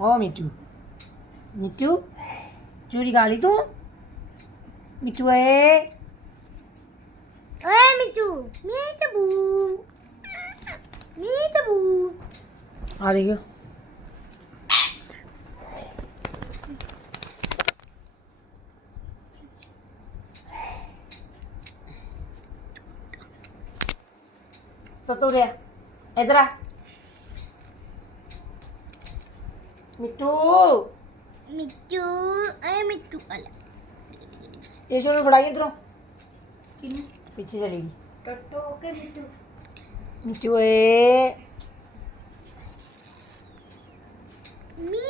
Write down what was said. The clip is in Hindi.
ओ मिट्टू मिट्टू चूरी खा ली तू मिट्टू है ओए मिट्टू मीठू मीठू आ देखियो तो रे इधर आ मिट्टू मिट्टू ओए मिट्टू अला ये शोर फड़ाई इधरों किने पीछे चलेगी टट्टो के मिट्टू मिट्टू है मी